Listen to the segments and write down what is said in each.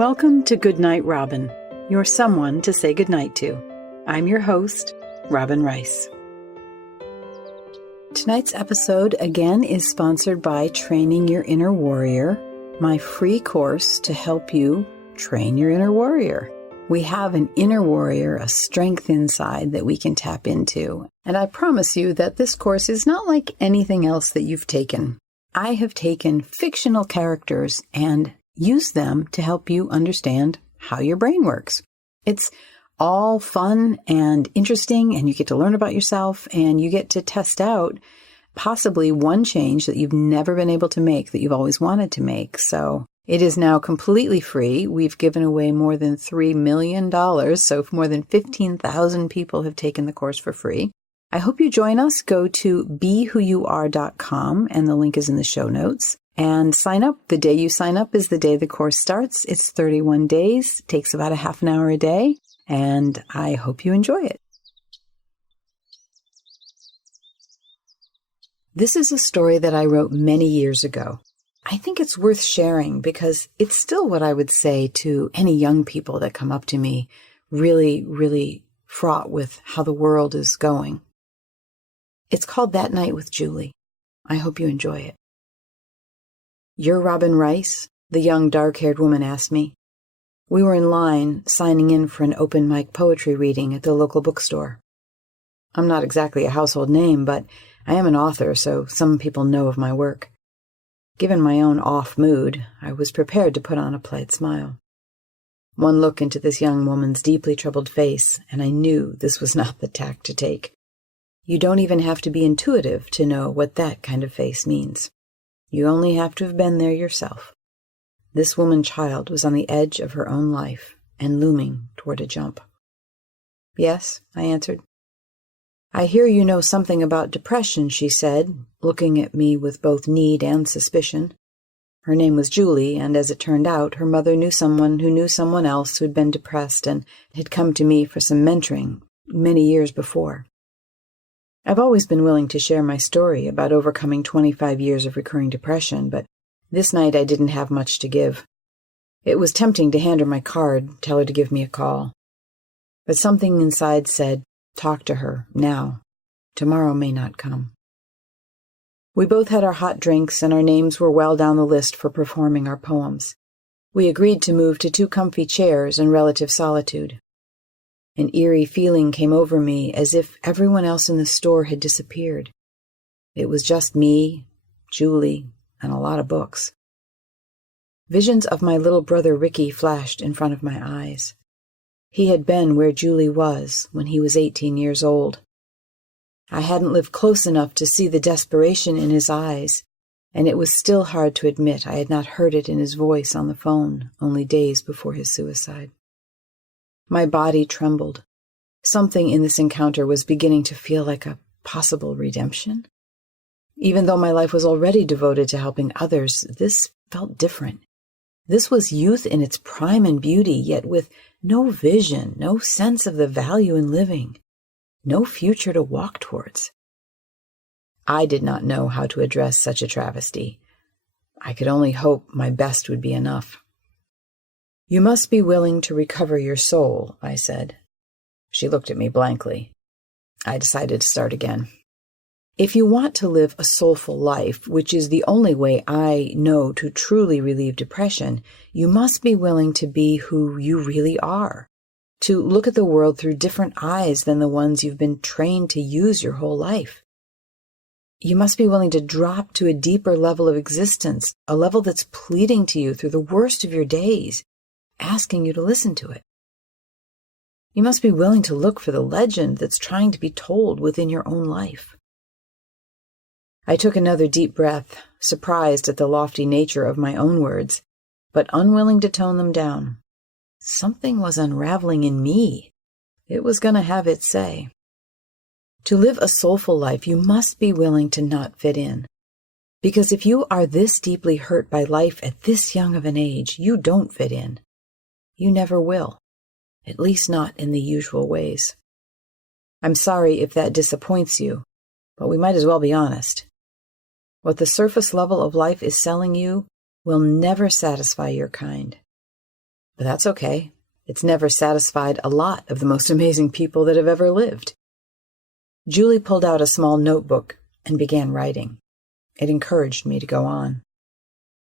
Welcome to Goodnight, Robin, your someone to say goodnight to. I'm your host, Robin Rice. Tonight's episode again is sponsored by Training Your Inner Warrior, my free course to help you train your inner warrior. We have an inner warrior, a strength inside that we can tap into. And I promise you that this course is not like anything else that you've taken. I have taken fictional characters and used them to help you understand how your brain works. It's all fun and interesting, and you get to learn about yourself, and you get to test out possibly one change that you've never been able to make that you've always wanted to make. So it is now completely free. We've given away more than $3 million, so more than 15,000 people have taken the course for free. I hope you join us. Go to BeWhoYouAre.com, and the link is in the show notes. And sign up. The day you sign up is the day the course starts. It's 31 days, takes about a half an hour a day, and I hope you enjoy it. This is a story that I wrote many years ago. I think it's worth sharing because it's still what I would say to any young people that come up to me, really, really fraught with how the world is going. It's called That Night with Julie. I hope you enjoy it. "You're Robin Rice?" the young dark-haired woman asked me. We were in line signing in for an open mic poetry reading at the local bookstore. I'm not exactly a household name, but I am an author, so some people know of my work. Given my own off mood, I was prepared to put on a polite smile. One look into this young woman's deeply troubled face, and I knew this was not the tack to take. You don't even have to be intuitive to know what that kind of face means. You only have to have been there yourself. This woman-child was on the edge of her own life and looming toward a jump. "Yes," I answered. "I hear you know something about depression," she said, looking at me with both need and suspicion. Her name was Julie, and as it turned out, her mother knew someone who knew someone else who'd been depressed and had come to me for some mentoring many years before. I've always been willing to share my story about overcoming 25 years of recurring depression, but this night I didn't have much to give. It was tempting to hand her my card, tell her to give me a call. But something inside said, talk to her, now. Tomorrow may not come. We both had our hot drinks, and our names were well down the list for performing our poems. We agreed to move to 2 comfy chairs in relative solitude. An eerie feeling came over me as if everyone else in the store had disappeared. It was just me, Julie, and a lot of books. Visions of my little brother Ricky flashed in front of my eyes. He had been where Julie was when he was 18 years old. I hadn't lived close enough to see the desperation in his eyes, and it was still hard to admit I had not heard it in his voice on the phone only days before his suicide. My body trembled. Something in this encounter was beginning to feel like a possible redemption. Even though my life was already devoted to helping others, this felt different. This was youth in its prime and beauty, yet with no vision, no sense of the value in living, no future to walk towards. I did not know how to address such a travesty. I could only hope my best would be enough. "You must be willing to recover your soul," I said. She looked at me blankly. I decided to start again. "If you want to live a soulful life, which is the only way I know to truly relieve depression, you must be willing to be who you really are, to look at the world through different eyes than the ones you've been trained to use your whole life. You must be willing to drop to a deeper level of existence, a level that's pleading to you through the worst of your days, asking you to listen to it. You must be willing to look for the legend that's trying to be told within your own life." I took another deep breath, surprised at the lofty nature of my own words, but unwilling to tone them down. Something was unraveling in me. It was going to have its say. To live a soulful life, you must be willing to not fit in. Because if you are this deeply hurt by life at this young of an age, you don't fit in. You never will, at least not in the usual ways. I'm sorry if that disappoints you, but we might as well be honest. What the surface level of life is selling you will never satisfy your kind. But that's okay. It's never satisfied a lot of the most amazing people that have ever lived. Julie pulled out a small notebook and began writing. It encouraged me to go on.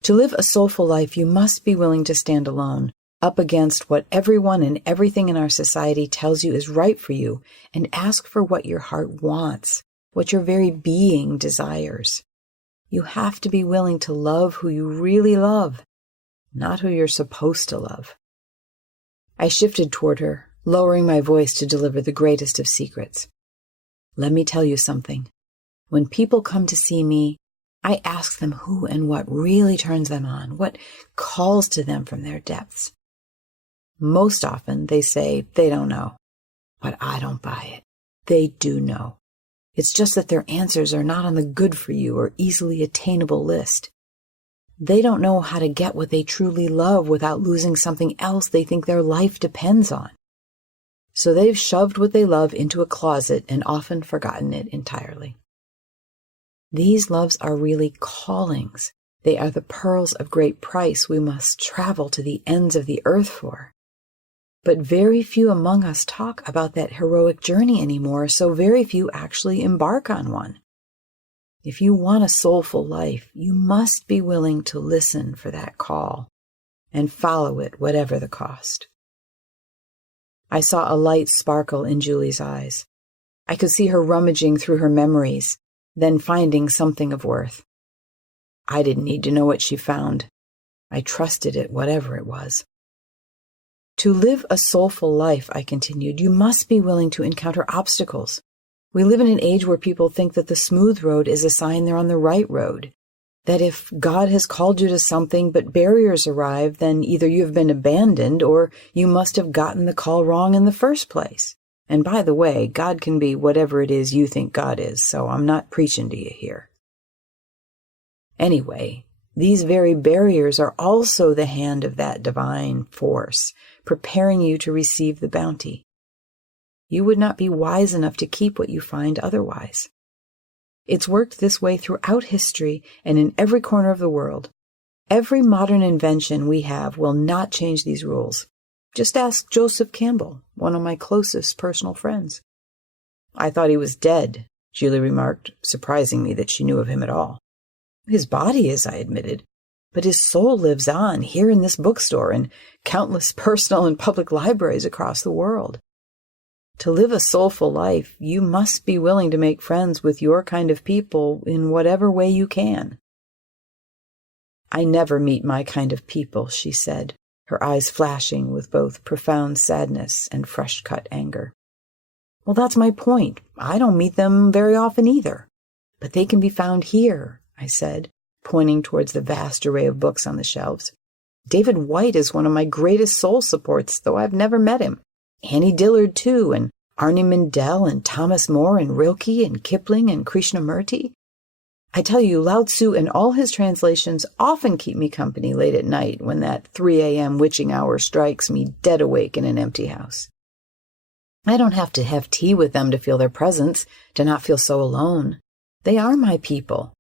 To live a soulful life, you must be willing to stand alone, up against what everyone and everything in our society tells you is right for you, and ask for what your heart wants, what your very being desires. You have to be willing to love who you really love, not who you're supposed to love. I shifted toward her, lowering my voice to deliver the greatest of secrets. Let me tell you something. When people come to see me, I ask them who and what really turns them on, what calls to them from their depths. Most often they say they don't know, but I don't buy it. They do know. It's just that their answers are not on the good for you or easily attainable list. They don't know how to get what they truly love without losing something else they think their life depends on. So they've shoved what they love into a closet and often forgotten it entirely. These loves are really callings. They are the pearls of great price we must travel to the ends of the earth for. But very few among us talk about that heroic journey anymore, so very few actually embark on one. If you want a soulful life, you must be willing to listen for that call and follow it whatever the cost. I saw a light sparkle in Julie's eyes. I could see her rummaging through her memories, then finding something of worth. I didn't need to know what she found. I trusted it, whatever it was. To live a soulful life, I continued, you must be willing to encounter obstacles. We live in an age where people think that the smooth road is a sign they're on the right road, that if God has called you to something but barriers arrive, then either you have been abandoned or you must have gotten the call wrong in the first place. And by the way, God can be whatever it is you think God is, so I'm not preaching to you here. Anyway, these very barriers are also the hand of that divine force, preparing you to receive the bounty. You would not be wise enough to keep what you find otherwise. It's worked this way throughout history and in every corner of the world. Every modern invention we have will not change these rules. Just ask Joseph Campbell, one of my closest personal friends. I thought he was dead, Julie remarked, surprising me that she knew of him at all. His body is, I admitted, but his soul lives on here in this bookstore and countless personal and public libraries across the world. To live a soulful life, you must be willing to make friends with your kind of people in whatever way you can. I never meet my kind of people, she said, her eyes flashing with both profound sadness and fresh-cut anger. Well, that's my point. I don't meet them very often either. But they can be found here, I said, pointing towards the vast array of books on the shelves. David Whyte is one of my greatest soul supports, though I've never met him. Annie Dillard, too, and Arnie Mindell, and Thomas More, and Rilke, and Kipling, and Krishnamurti. I tell you, Lao Tzu and all his translations often keep me company late at night when that 3 a.m. witching hour strikes me dead awake in an empty house. I don't have to have tea with them to feel their presence, to not feel so alone. They are my people.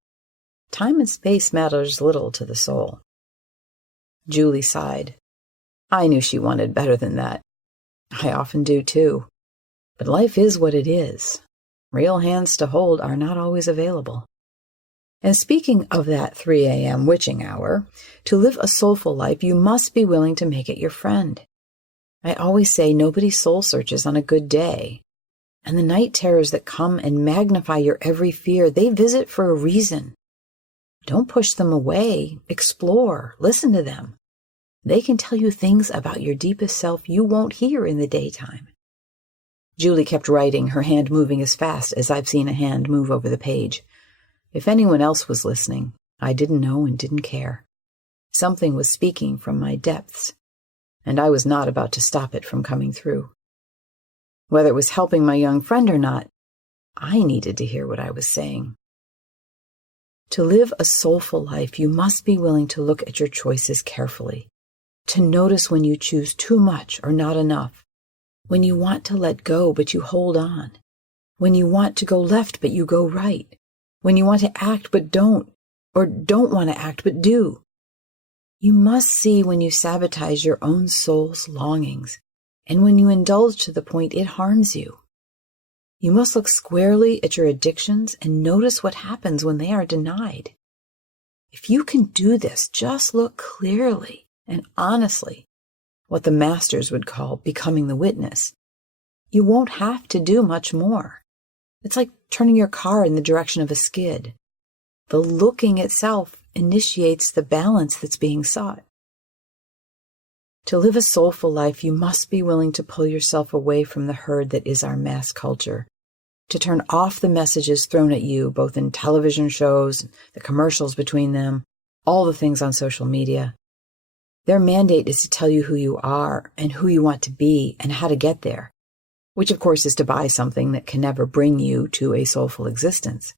Time and space matters little to the soul. Julie sighed. I knew she wanted better than that. I often do, too. But life is what it is. Real hands to hold are not always available. And speaking of that 3 a.m. witching hour, to live a soulful life, you must be willing to make it your friend. I always say nobody soul searches on a good day. And the night terrors that come and magnify your every fear, they visit for a reason. Don't push them away. Explore. Listen to them. They can tell you things about your deepest self you won't hear in the daytime. Julie kept writing, her hand moving as fast as I've seen a hand move over the page. If anyone else was listening, I didn't know and didn't care. Something was speaking from my depths, and I was not about to stop it from coming through. Whether it was helping my young friend or not, I needed to hear what I was saying. To live a soulful life, you must be willing to look at your choices carefully, to notice when you choose too much or not enough, when you want to let go but you hold on, when you want to go left but you go right, when you want to act but don't, or don't want to act but do. You must see when you sabotage your own soul's longings, and when you indulge to the point it harms you. You must look squarely at your addictions and notice what happens when they are denied. If you can do this, just look clearly and honestly, what the masters would call becoming the witness. You won't have to do much more. It's like turning your car in the direction of a skid. The looking itself initiates the balance that's being sought. To live a soulful life, you must be willing to pull yourself away from the herd that is our mass culture, to turn off the messages thrown at you, both in television shows, the commercials between them, all the things on social media. Their mandate is to tell you who you are and who you want to be and how to get there, which of course is to buy something that can never bring you to a soulful existence.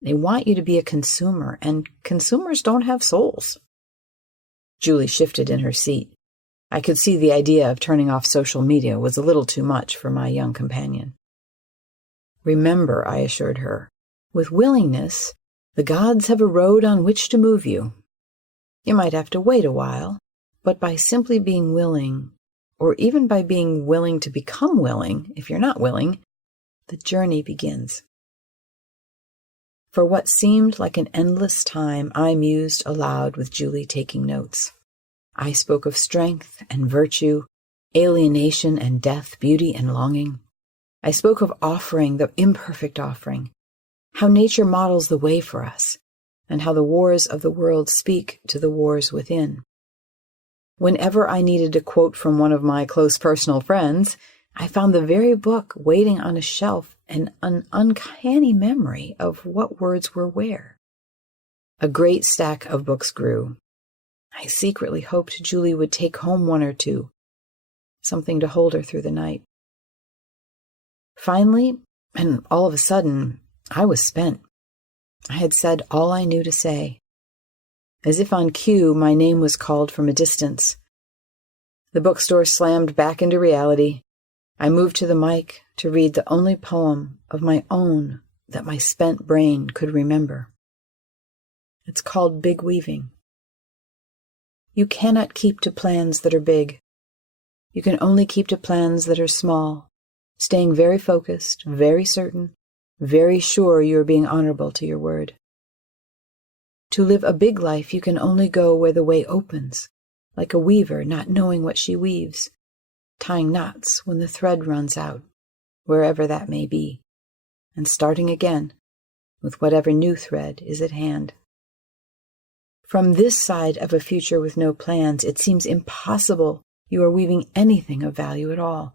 They want you to be a consumer, and consumers don't have souls. Julie shifted in her seat. I could see the idea of turning off social media was a little too much for my young companion. Remember, I assured her, with willingness, the gods have a road on which to move you. You might have to wait a while, but by simply being willing, or even by being willing to become willing, if you're not willing, the journey begins. For what seemed like an endless time, I mused aloud with Julie taking notes. I spoke of strength and virtue, alienation and death, beauty and longing. I spoke of offering, the imperfect offering, how nature models the way for us, and how the wars of the world speak to the wars within. Whenever I needed a quote from one of my close personal friends, I found the very book waiting on a shelf and an uncanny memory of what words were where. A great stack of books grew. I secretly hoped Julie would take home one or two, something to hold her through the night. Finally, and all of a sudden, I was spent. I had said all I knew to say. As if on cue, my name was called from a distance. The bookstore slammed back into reality. I moved to the mic to read the only poem of my own that my spent brain could remember. It's called Big Weaving. You cannot keep to plans that are big. You can only keep to plans that are small, staying very focused, very certain, very sure you are being honorable to your word. To live a big life, you can only go where the way opens, like a weaver not knowing what she weaves, tying knots when the thread runs out, wherever that may be, and starting again with whatever new thread is at hand. From this side of a future with no plans, it seems impossible you are weaving anything of value at all.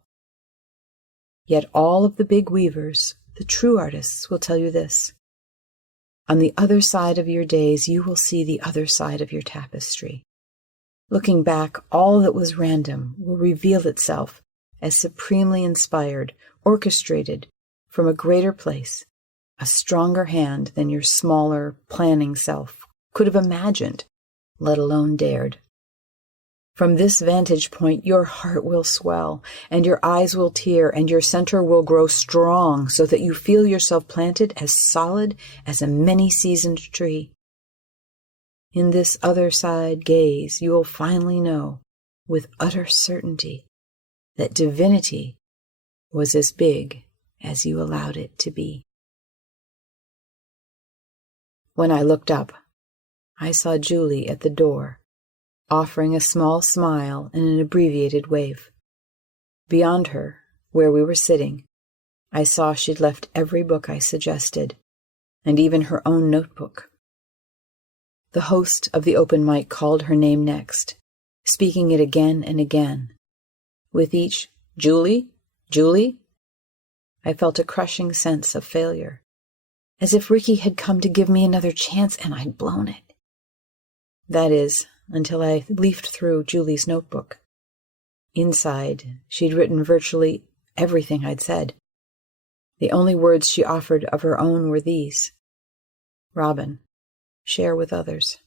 Yet all of the big weavers, the true artists, will tell you this. On the other side of your days, you will see the other side of your tapestry. Looking back, all that was random will reveal itself as supremely inspired, orchestrated from a greater place, a stronger hand than your smaller, planning self could have imagined, let alone dared. From this vantage point, your heart will swell, and your eyes will tear, and your center will grow strong so that you feel yourself planted as solid as a many-seasoned tree. In this other side gaze, you will finally know, with utter certainty, that divinity was as big as you allowed it to be. When I looked up, I saw Julie at the door, offering a small smile and an abbreviated wave. Beyond her, where we were sitting, I saw she'd left every book I suggested, and even her own notebook. The host of the open mic called her name next, speaking it again and again. With each, "Julie, Julie," I felt a crushing sense of failure, as if Ricky had come to give me another chance and I'd blown it. That is, until I leafed through Julie's notebook. Inside, she'd written virtually everything I'd said. The only words she offered of her own were these: "Robin, share with others."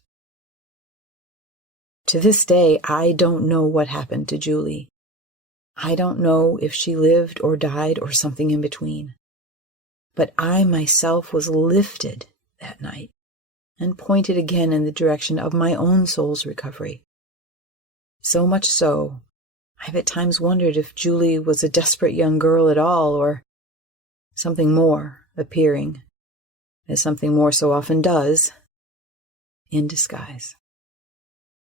To this day, I don't know what happened to Julie. I don't know if she lived or died or something in between. But I myself was lifted that night, and pointed again in the direction of my own soul's recovery. So much so, I've at times wondered if Julie was a desperate young girl at all, or something more appearing, as something more so often does, in disguise.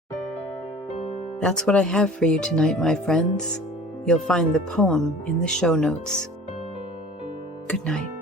That's what I have for you tonight, my friends. You'll find the poem in the show notes. Good night.